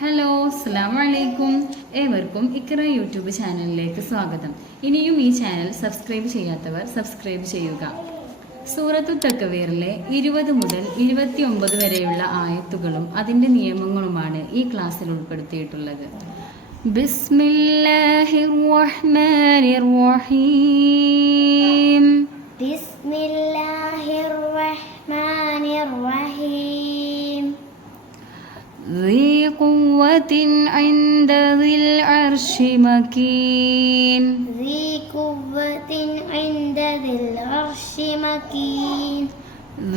Hello, അസ്സലാമു അലൈക്കും. ഏവർക്കും ഇക്ര യൂട്യൂബ് ചാനലിലേക്ക് സ്വാഗതം. ഇനിയും ഈ ചാനൽ സബ്സ്ക്രൈബ് ചെയ്യാത്തവർ സബ്സ്ക്രൈബ് ചെയ്യുക. സൂറത്തു തക്വീറിലെ 20 മുതൽ 29 വരെയുള്ള ആയത്തുകളും അതിൻ്റെ നിയമങ്ങളുമാണ് ഈ ക്ലാസ്സിൽ ഉൾപ്പെടുത്തിയിട്ടുള്ളത്. ബിസ്മില്ലാഹിർ റഹ്മാനിർ റഹീം. ബിസ്മില്ലാഹിർ റഹ്മാനിർ റഹീം. ذي قوة عند ذي العرش مكين. ذي قوة عند ذي العرش مكين.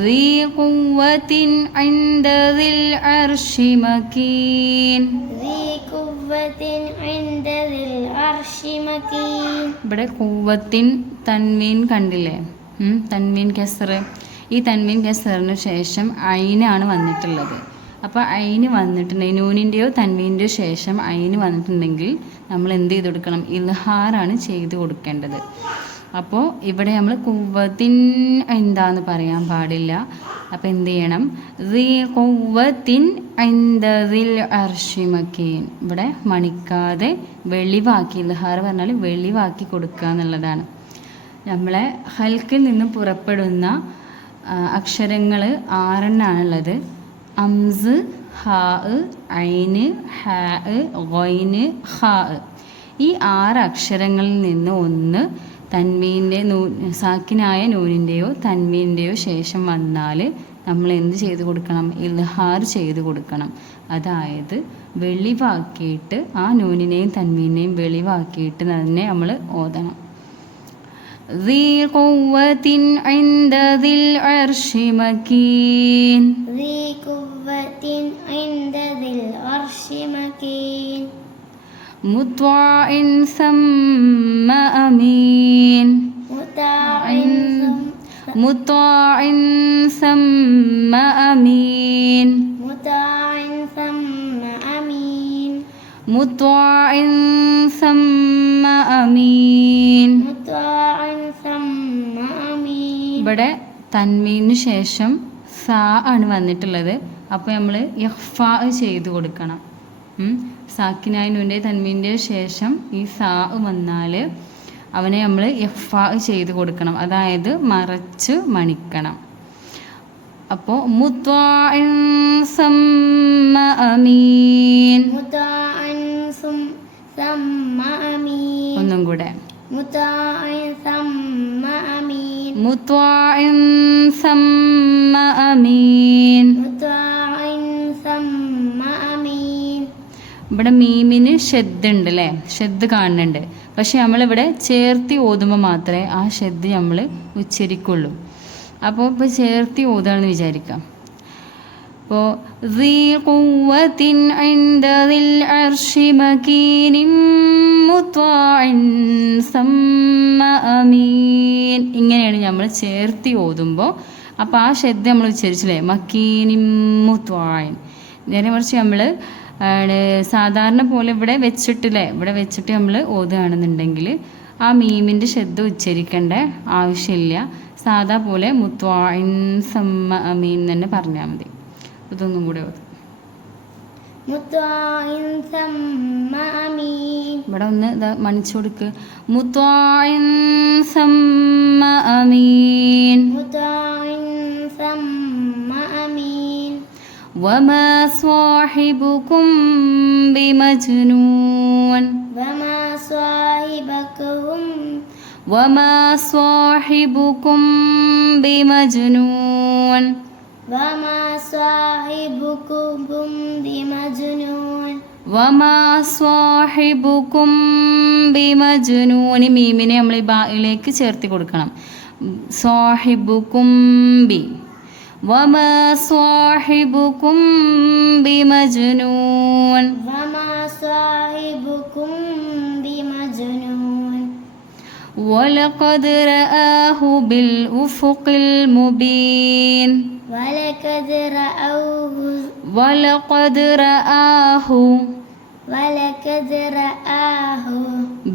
ذي قوة عند ذي العرش مكين. ذي قوة عند ذي العرش مكين. ഇവിടെ ഖുവ്വത്തിൻ തൻവീൻ കണ്ടില്ലേ? തൻവീൻ കസർ. ഈ തൻവീൻ കസറിന് ശേഷം ഐനാണ് വന്നിട്ടുള്ളത്. അപ്പോൾ ഐന് വന്നിട്ടുണ്ടെങ്കിൽ നൂനിൻ്റെയോ തൻവീൻ്റെയോ ശേഷം ഐന് വന്നിട്ടുണ്ടെങ്കിൽ നമ്മൾ എന്ത് ചെയ്ത് കൊടുക്കണം? ഇൽഹാറാണ് ചെയ്ത് കൊടുക്കേണ്ടത്. അപ്പോൾ ഇവിടെ നമ്മൾ ഖുവ്വത്തിൻ എന്താന്ന് പറയാൻ പാടില്ല. അപ്പോൾ എന്ത് ചെയ്യണം? ദി ഖുവ്വത്തിൻ ഇൻദ ദിൽ അർശി മക്കീൻ. ഇവിടെ മണിക്കാതെ വെളിവാക്കി, ഇൽഹാർ പറഞ്ഞാൽ വെളിവാക്കി കൊടുക്കുക എന്നുള്ളതാണ്. നമ്മളെ ഹൽക്കിൽ നിന്ന് പുറപ്പെടുന്ന അക്ഷരങ്ങൾ 6 അംസ്, ഹാ, ഐന്, ഹാ, ഗൊയിന്, ഹാ. ഈ 6 അക്ഷരങ്ങളിൽ നിന്ന് ഒന്ന് തൻവീൻ്റെ സാക്കിനായ നൂനിൻ്റെയോ തൻവീൻ്റെയോ ശേഷം വന്നാൽ നമ്മൾ എന്ത് ചെയ്ത് കൊടുക്കണം? ഇൽഹാർ ചെയ്ത് കൊടുക്കണം. അതായത് വെളിവാക്കിയിട്ട് ആ നൂനിനെയും തൻവീനെയും വെളിവാക്കിയിട്ട് തന്നെ നമ്മൾ ഓതണം. ذي قوة عند ذي العرش مكين. ذي قوة عند ذي العرش مكين. مطاع ثم أمين. مطاع ثم أمين. مطاع ثم أمين. مطاع ثم أمين. مطاع ثم أمين. ഇവിടെ തൻവീന് ശേഷം സാ ആണ് വന്നിട്ടുള്ളത്. അപ്പോൾ നമ്മൾ ഇഖ്ഫാ ചെയ്ത് കൊടുക്കണം. സാക്കിനായ നൂൻ്റെ തൻവീൻ്റെ ശേഷം ഈ സാ വന്നാൽ അവനെ നമ്മൾ ഇഖ്ഫാ ചെയ്ത് കൊടുക്കണം. അതായത് മറച്ച് മണിക്കണം. അപ്പോൾ മുത്വാഇൻ സമ്മ അമീൻ. മുതാഇൻ സമ്മ അമീൻ. ഒന്നും കൂടെ. മുതാഇൻ സമ്മ അമീൻ. മുത്വാഇൻ സമ്മ അമീൻ. മുതാഇൻ സമ്മ അമീൻ. ഇവിടെ മീമിന് ഷെദ് ഉണ്ട് അല്ലേ? ഷെദ് കാണുന്നുണ്ട്. പക്ഷെ നമ്മളിവിടെ ചേർത്തി ഓതുമ്പോൾ മാത്രമേ ആ ഷെദ് നമ്മൾ ഉച്ചരിക്കുള്ളൂ. അപ്പോൾ ഇപ്പോൾ ചേർത്തി ഓതുകയാണെന്ന് വിചാരിക്കാം. അപ്പോൾ ذي قوة عند ذي العرش مكين مطاع ثم أمين. ഇങ്ങനെയാണ് നമ്മൾ ചേർത്തി ഓതുമ്പോൾ. അപ്പോൾ ആ ഷെദ് നമ്മൾ ഉച്ചരിച്ചില്ലേ? മക്കീനിൻ മുത്വാഇൻ. നേരെ മറിച്ച് നമ്മൾ സാധാരണ പോലെ ഇവിടെ വെച്ചിട്ടില്ലേ? ഇവിടെ വെച്ചിട്ട് നമ്മൾ ഓതുകയാണെന്നുണ്ടെങ്കിൽ ആ മീമിൻ്റെ ഷെദ് ഉച്ചരിക്കേണ്ട ആവശ്യമില്ല. സാധാ പോലെ മുത്വാഇൻ സമ്മ അമീൻ തന്നെ പറഞ്ഞാൽ മതി. ഇതൊന്നും കൂടെ ഓതും. മുതാഇൻ സമ്മ അമീൻ. ഇവിടെ ഒന്ന് മണിച്ചു കൊടുക്ക്. മുത്വാഇൻ സമ്മ അമീൻ. മുതാഇൻ സമ്മ അമീൻ. وما صاحبكم بمجنون. وما صاحبكم وما صاحبكم بمجنون. وما صاحبكم بمجنون. وما صاحبكم بمجنون. മീമിനെ നമ്മൾ ഈ ബായിലേക്ക് ചേർത്തി കൊടുക്കണം. സാഹിബുക്കും ബി. وما صاحبكم بمجنون. وما صاحبكم بمجنون. ولقد رآه بالأفق المبين. ولقد رآه. ولقد رآه. ولقد رآه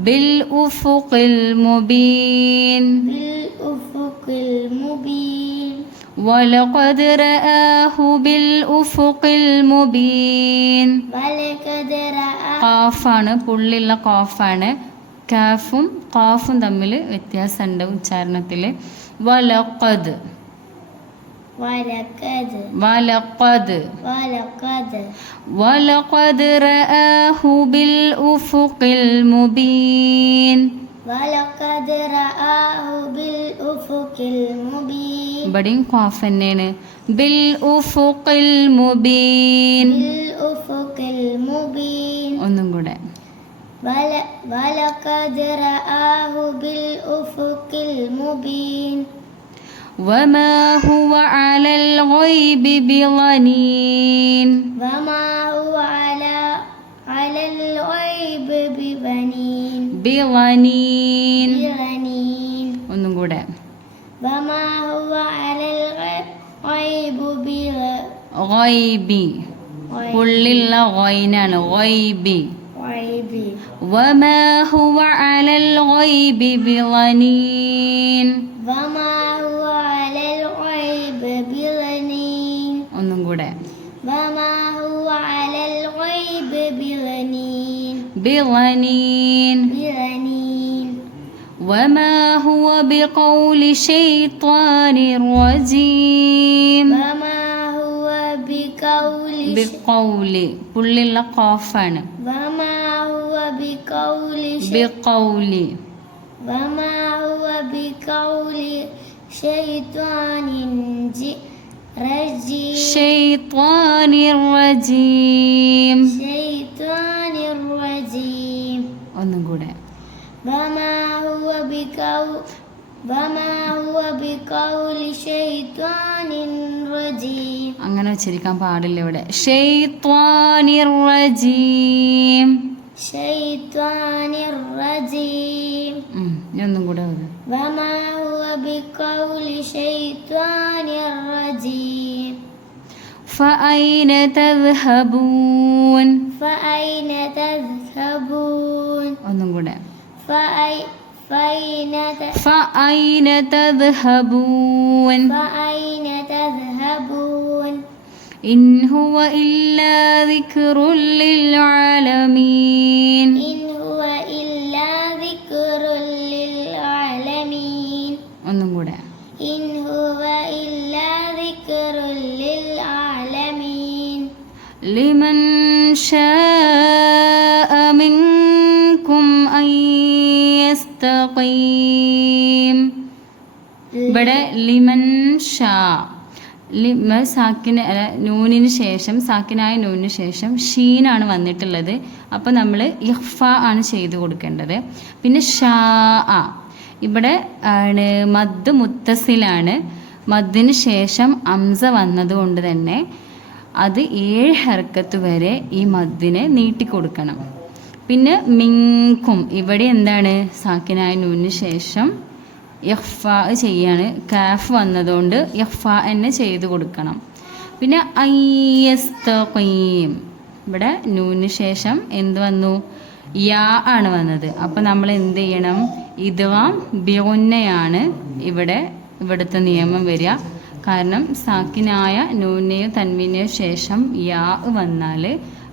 بالأفق المبين. بالأفق المبين. വലഖദ് റആഹു ബിൽ ഉഫുഖിൽ മുബീൻ. വലഖദ് ഖാഫാണ്, പുള്ളിയുള്ള ഖാഫാണ്. കാഫും ഖാഫും തമ്മിൽ വ്യത്യാസമുണ്ട് ഉച്ചാരണത്തിൽ. വലഖദ് വലഖദ് വലഖദ് വലഖദ് വലഖദ് റആഹു ബിൽ ഉഫുഖിൽ മുബീൻ. വലഖദ് റആഹു ബിൽ ഉഫുഖിൽ മുബീൻ. ഇവിടെയും ഖാഫ് തന്നെയാണ്. ബിൽ ഉഫുഖിൽ മുബീൻ. ബിൽ ഉഫുഖിൽ മുബീൻ. ഒന്നും കൂടെ. വലഖദ് റആഹു ബിൽ ഉഫുഖിൽ മുബീൻ. വമാ ഹുവ അലൽ ഗൈബി ബിളനീൻ. വമാ ഹുവ അലൽ ഗൈബി ബിളനീൻ. ബിളനീൻ. ബിളനീൻ. ഒന്നും കൂടെ. വമാ ഹുവ അലൽ ഗൈബി ഗൈബി, പുള്ളിയുള്ള ഗൈനാണ്. ഗൈബി. ഗൈബി. വമാ ഹുവ അലൽ ഗൈബി ബിളനീൻ. വമാ ഹുവ അലൽ ഗൈബി ബിളനീൻ. ഒന്നും കൂടെ. വമാ ഹുവ അലൽ ഗൈബി ബിളനീൻ. ബിളനീൻ. ബിളനീൻ. വമാ ഹുവ ബിഖൗലി ശൈത്വാനിർ റജീം. വമാ ഹുവ ബിഖൗലി ബിഖൗലി, പുള്ളിയുള്ള ഖാഫാണ്. വമാ ഹുവ ബിഖൗലി ബിഖൗലി. വമാ ഹുവ ബിഖൗലി ശൈത്വാനിൻ റജീം. ശൈത്വാനിർ റജീം. ശൈത്വാനിർ റജീം. ഒന്നും കൂടെ. വമാ ഹുവ ബിഖൗലി ശൈത്വാനിൻ റജീം. അങ്ങനെ ഉച്ചരിക്കാൻ പാടില്ല ഇവിടെ. ശൈത്വാനിർ റജീം. ശൈത്വാനിർ റജീം. ഇനി ഒന്നും കൂടെ ഓത്. വമാ ഹുവ ബിഖൗലി ശൈത്വാനിർ റജീം. ഫഅൈന തദ്ഹബൂൻ. ഫഅൈന തദ്ഹബൂൻ. ഒന്നും കൂടെ. ഫഅൈന തദ്ഹബൂൻ. തദ്ഹബൂൻ. ഇൻ ഹുവ ഇല്ലാ ദിക്റുൽ ലിൽ ആലമീൻ. ഇൻ ഹുവ ഇല്ലാ ദിക്റുൽ ലിൽ ആലമീൻ. ഒന്നും കൂടെ. ഇൻ ഹുവ ഇല്ലാ ദിക്റുൽ ലിൽ ആലമീൻ. ലിമൻ ശാഅ മിൻകും അൻ യസ്തഖീം. ഇവിടെ ലിമൻ ഷാ, നൂനിന് ശേഷം, സാക്കിനായ നൂനിന് ശേഷം ഷീനാണ് വന്നിട്ടുള്ളത്. അപ്പോൾ നമ്മൾ ഇഖ്ഫ ആണ് ചെയ്ത് കൊടുക്കേണ്ടത്. പിന്നെ ഷാ, ഇവിടെ ആണ് മദ് മുത്തസിലാണ്. മദ്ദിന് ശേഷം അംസ വന്നതുകൊണ്ട് തന്നെ അത് 7 ഹർക്കത്ത് വരെ ഈ മദ്ദിനെ നീട്ടിക്കൊടുക്കണം. പിന്നെ മിൻകും, ഇവിടെ എന്താണ് സാക്കിനായ നൂനിന് ശേഷം ഇഖ്ഫ ചെയ്യാണ്. കാഫ് വന്നതുകൊണ്ട് ഇഖ്ഫ എന്നെ ചെയ്ത് കൊടുക്കണം. പിന്നെ അയ്യസ്തഖീം, ഇവിടെ നൂനിന് ശേഷം എന്ത് വന്നു? യാ ആണ് വന്നത്. അപ്പോൾ നമ്മൾ എന്ത് ചെയ്യണം? ഇദ്ഗാം ബിഗുന്നയാണ് ഇവിടുത്തെ നിയമം വരിക. കാരണം സാക്കിനായ നൂനെയോ തൻവീനെയോ ശേഷം യാ വന്നാൽ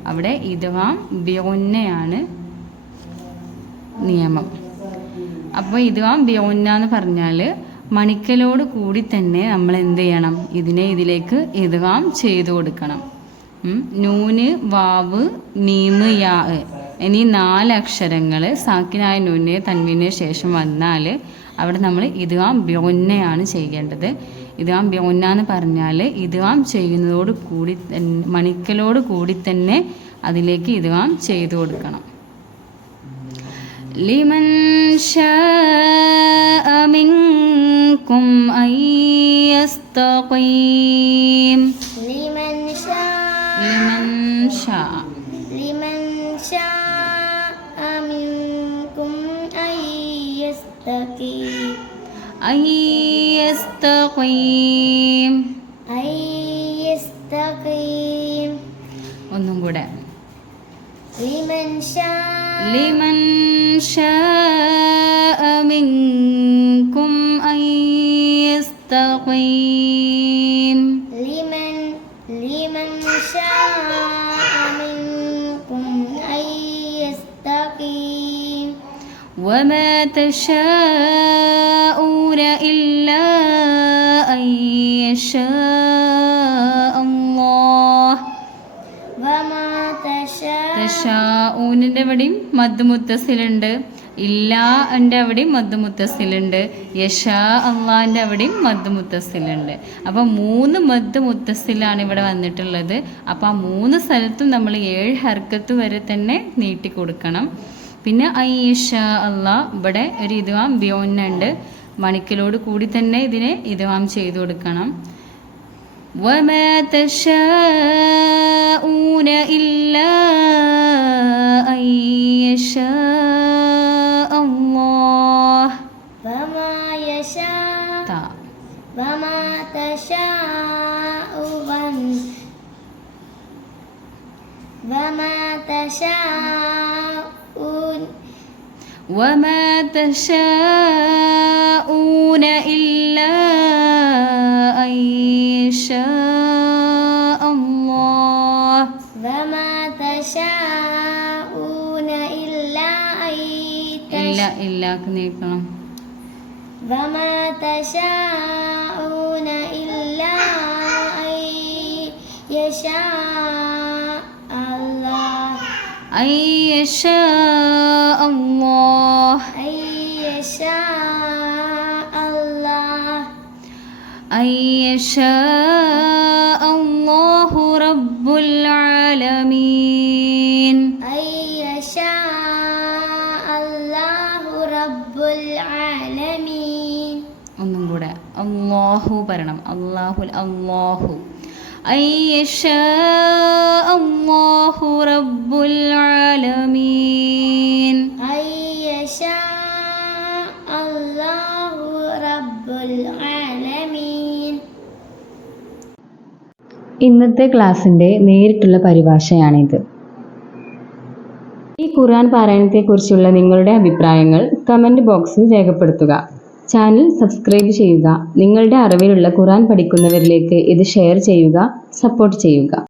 അവിടെ ഇദ്ഗാം ബിഗുന്നയാണ് നിയമം. അപ്പോൾ ഇദ്ഗാം ബിഗുന്ന എന്ന് പറഞ്ഞാൽ മണിക്കലോട് കൂടി തന്നെ നമ്മൾ എന്ത് ചെയ്യണം? ഇതിലേക്ക് ഇദ്ഗാം ചെയ്തു കൊടുക്കണം. നൂന്, വാവ്, മീമ്, യാ എന്നീ 4 അക്ഷരങ്ങൾ സാക്കിനായ നൂനെയോ തൻവീനെയോ ശേഷം വന്നാൽ അവിടെ നമ്മൾ ഇദ്ഗാം ബിഗുന്നയാണ് ചെയ്യേണ്ടത്. ഇദ്ഗാം ബിഗുന്ന എന്ന് പറഞ്ഞാൽ ഇദ്ഗാം ചെയ്യുന്നതോട് കൂടി മണിക്കലോട് കൂടി തന്നെ അതിലേക്ക് ഇദ്ഗാം ചെയ്തു കൊടുക്കണം. ലിമൻ ശാഅ മിൻകും അൻ യസ്തഖീം. ലിമൻ ശാഅ മിൻകും അൻ യസ്തഖീം. അൻ യസ്തഖീം. ഒന്നും കൂടെ. ലിമൻ ശാഅ മിൻകും അൻ യസ്തഖീം. وما تشاءون إلا أن يشاء الله. وما تشاء തശാഊനിൻ്റെ അവിടെയും മദ് മുത്തസിലുണ്ട്, ഇല്ലാ എൻ്റെ അവിടെയും മദ് മുത്തസിലുണ്ട്, യശാ അള്ളാൻ്റെ അവിടെയും മദ് മുത്തസിലുണ്ട്. അപ്പം 3 മദ് മുത്തസിലാണ് ഇവിടെ വന്നിട്ടുള്ളത്. അപ്പോൾ ആ 3 സ്ഥലത്തും നമ്മൾ 7 ഹർക്കത്ത് വരെ തന്നെ നീട്ടി കൊടുക്കണം. പിന്നെ ഐഷാ അള്ളാ ഇവിടെ ഒരു ഇദ്ഗാം ബിയോന്നുണ്ട്, മണിക്കലോട് കൂടി തന്നെ ഇതിനെ ഇദ്ഗാം ചെയ്തു കൊടുക്കണം. وما تشاءون إلا أن يشاء الله. وما يشاء تا وما تشاءون وما تشاءون وما تشاءون إلا أن يشاء الله. وما تشاءون إلا أن ഇല്ലാക്ക് നീക്കണം. وما تشاءون إلا أن يشاء الله أن يشاء الله. أن يشاء الله أن يشاء الله رب العالمين. أن يشاء الله رب العالمين. ഒന്നും കൂടെ അല്ലാഹു പറയണം. അല്ലാഹു أن يشاء الله رب العالمين. أن يشاء الله رب العالمين. ഇന്നത്തെ ക്ലാസ്സിൻ്റെ നേരിട്ടുള്ള പരിഭാഷയാണിത്. ഈ ഖുർആൻ പാരായണത്തെക്കുറിച്ചുള്ള നിങ്ങളുടെ അഭിപ്രായങ്ങൾ കമൻറ്റ് ബോക്സിൽ രേഖപ്പെടുത്തുക. ചാനൽ സബ്സ്ക്രൈബ് ചെയ്യുക. നിങ്ങളുടെ അറിവിലുള്ള ഖുർആൻ പഠിക്കുന്നവരിലേക്ക് ഇത് ഷെയർ ചെയ്യുക, സപ്പോർട്ട് ചെയ്യുക.